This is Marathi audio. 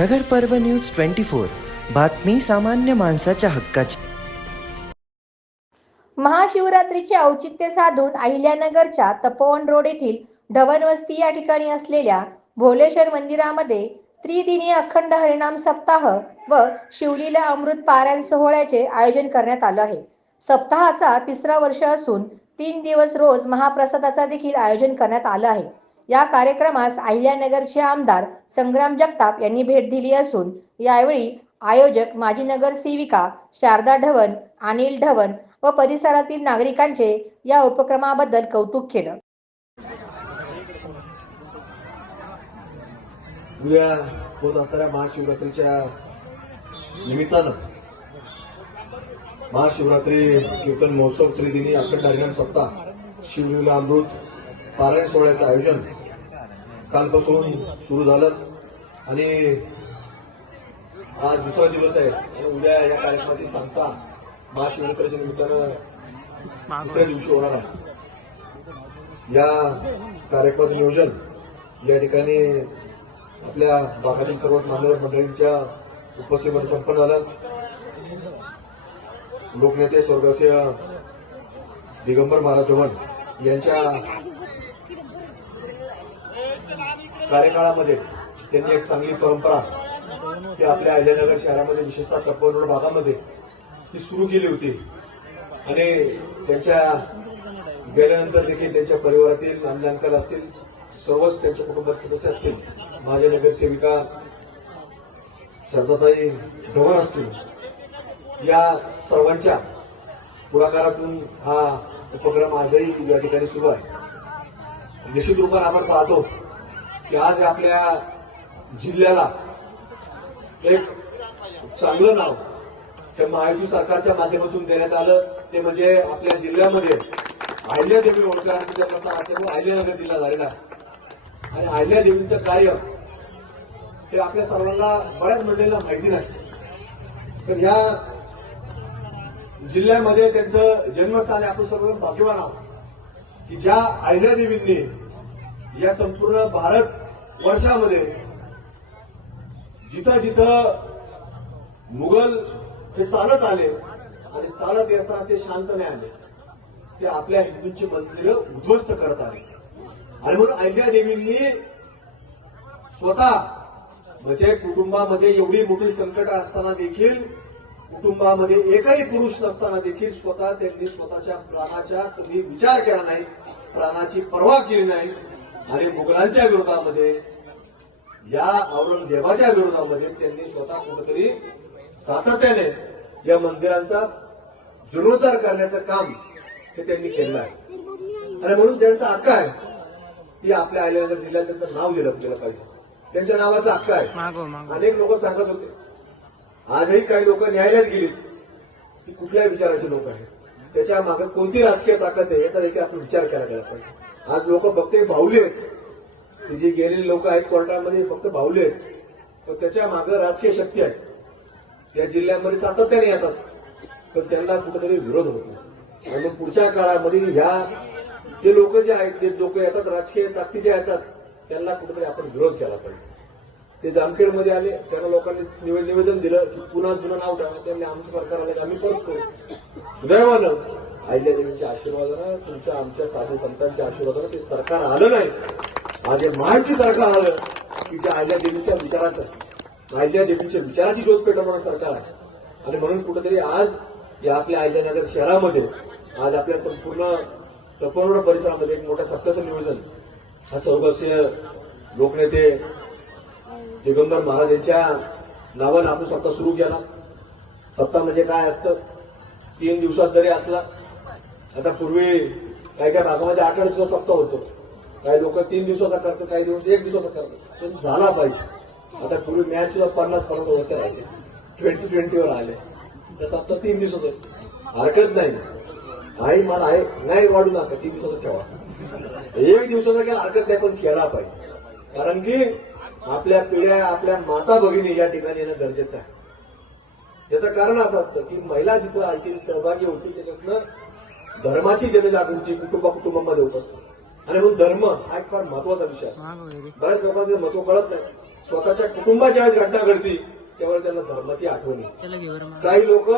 नगर पर्व न्यूज ट्वेंटी फोर. बातमी सामान्य माणसाच्या हक्काची. महाशिवरात्रीचे औचित्य साधून अहिल्यानगरच्या तपोवन रोड येथील ढवणवस्ती या ठिकाणी असलेल्या भोलेश्वर मंदिरामध्ये त्रिदिनी अखंड हरिनाम सप्ताह व शिवलीला अमृत पारायण सोहळ्याचे आयोजन करण्यात आलं आहे. सप्ताहाचा तिसरा वर्ष असून तीन दिवस रोज महाप्रसादाचा देखील आयोजन करण्यात आलं आहे. या कार्यक्रमास अहिल्यानगरचे आमदार संग्राम जगताप यांनी भेट दिली असून यावेळी आयोजक माजी नगरसेविका शारदा ढवण अनिल ढवण व परिसरातील नागरिकांचे या उपक्रमाबद्दल कौतुक केलं. उद्या होत असणाऱ्या महाशिवरात्रीच्या निमित्तानं महाशिवरात्री कीर्तन महोत्सव त्रिदिनी अखंड हरिनाम सप्ताह शिवलीला अमृत पारायण सोहळ्याचं आयोजन कालपासून सुरू झालं. आणि आज दुसरा दिवस आहे. आणि उद्या या कार्यक्रमाची सांगता महाशिवरात्रीच्या निमित्तानं दुसऱ्या दिवशी होणार आहे. या कार्यक्रमाचं नियोजन या ठिकाणी आपल्या भागातील सर्व मान्यवर मंडळींच्या उपस्थितीमध्ये संपन्न झालं. लोकनेते स्वर्गस्य दिगंबर महाराज चव्हाण यांच्या कार्यकाळामध्ये त्यांनी एक चांगली परंपरा ती आपल्या अहिल्यानगर शहरामध्ये विशेषतः तपोवन रोड भागामध्ये ती सुरू केली होती. आणि त्यांच्या गेल्यानंतर देखील त्यांच्या परिवारातील नांदी असतील सर्वच त्यांच्या कुटुंबाचे सदस्य असतील माझ्या नगरसेविका शारदाताई ढवण असतील या सर्वांच्या पुढाकारातून हा उपक्रम आजही या ठिकाणी सुरू आहे. निश्चित रूपाने आपण पाहतो की आज आपल्या जिल्ह्याला एक चांगलं नाव त्या महायुती सरकारच्या माध्यमातून देण्यात आलं. ते म्हणजे आपल्या जिल्ह्यामध्ये अहिल्यादेवी देवी जन्मस्थान अहिल्यानगर जिल्हा झालेला आहे. आणि अहिल्यादेवींचं कार्य हे आपल्या सर्वांना बऱ्याच मंडळींना माहिती नाही. तर या जिल्ह्यामध्ये त्यांचं जन्मस्थान आहे. आपण सर्व भाग्यवान आहोत. की ज्या अहिल्यादेवींनी या संपूर्ण भारत वर्षामध्ये जिथं जिथं मुघल हे चालत आले आणि चालत असताना ते शांत नाही आले ते आपल्या हिंदूंची मंदिरं उद्ध्वस्त करत आले. आणि म्हणून अहिल्या देवींनी स्वतः म्हणजे कुटुंबामध्ये एवढी मोठी संकट असताना देखील कुटुंबामध्ये एकही पुरुष नसताना देखील स्वतः त्यांनी स्वतःच्या प्राणाचा कधी विचार केला नाही प्राणाची पर्वा केली नाही. आणि मुघलांच्या विरोधामध्ये या औरंगजेबाच्या विरोधामध्ये त्यांनी स्वतः कुठेतरी सातत्याने या मंदिरांचा जीर्णोद्धार करण्याचं काम हे त्यांनी केलं आहे. आणि म्हणून त्यांचा हक्क आहे. की आपल्या अहिल्यानगर जिल्ह्यात त्यांचं नाव दिलं गेलं पाहिजे. त्यांच्या नावाचा हक्क आहे. अनेक लोक सांगत होते. आजही काही लोक न्यायालयात गेलीत. की कुठल्या विचाराचे लोक आहेत. त्याच्यामागे कोणती राजकीय ताकद आहे याचा देखील आपण विचार केला गेला पाहिजे. आज लोक भावले आहेत. ते जे गेलेले लोक आहेत कोर्टामध्ये फक्त भावले आहेत. पण त्याच्यामागे राजकीय शक्ती आहे त्या जिल्ह्यांमध्ये सातत्याने येतात. पण त्यांना कुठेतरी विरोध होत नाही. आणि मग पुढच्या काळामध्ये ह्या जे लोक जे आहेत ते लोक येतात राजकीय ताकदीचे येतात त्यांना कुठेतरी आपण विरोध केला पाहिजे. ते जामखेडमध्ये आले त्यांना लोकांनी निवे- निवेदन दिलं की पुन्हा जुनं नाव ठेवा त्यांनी आमचं सरकार आलं की आम्ही परत करू. सुदैवानं अहिल्यादेवींच्या आशीर्वादानं तुमच्या आमच्या साधू संतांच्या आशीर्वादानं ते सरकार आलं नाही. आज या सरकार आलं की जे देवीच्या विचाराचं आयल्या देवीच्या विचाराची ज्योत पेटवणारं सरकार आहे. आणि म्हणून कुठेतरी आज या आपल्या आयल्यानगर शहरामध्ये आज आपल्या संपूर्ण तपोवड परिसरामध्ये एक मोठ्या सत्ताचं नियोजन हा सर्वस्वीय लोकनेते दिगंबर महाराज यांच्या नावानं आपण सत्ता सुरू केला. सत्ता म्हणजे काय असतं? तीन दिवसात जरी असला आता पूर्वी काही काही भागामध्ये आठ आठ होतो. काही लोक तीन दिवसाचा करतात काही दिवस एक दिवसाचा करतात. पण झाला पाहिजे. आता पूर्वी मॅच सुद्धा पन्नास पन्नास ओव्हरचे राहायचे. ट्वेंटी ट्वेंटीवर आले. त्याचा सप्ताह तीन दिवसाचं हरकत नाही. आई मला आहे नाही वाढू नका तीन दिवसाचा ठेवा. एक दिवसाचा काही हरकत नाही पण खेळा पाहिजे. कारण की आपल्या पिढ्या आपल्या माता भगिनी या ठिकाणी येणं गरजेचं आहे. त्याचं कारण असं असतं की महिला जिथं आणखी सहभागी होती त्याच्यातनं धर्माची जनजागृती कुटुंबा कुटुंबामध्ये होत असते. आणि म्हणून धर्म हा एक फार महत्त्वाचा विषय आहे. बऱ्याच लोकांना ते महत्त्व कळत नाही. स्वतःच्या कुटुंबाच्या वेळेस घटना घडती त्यावेळेस त्यांना धर्माची आठवण काही लोक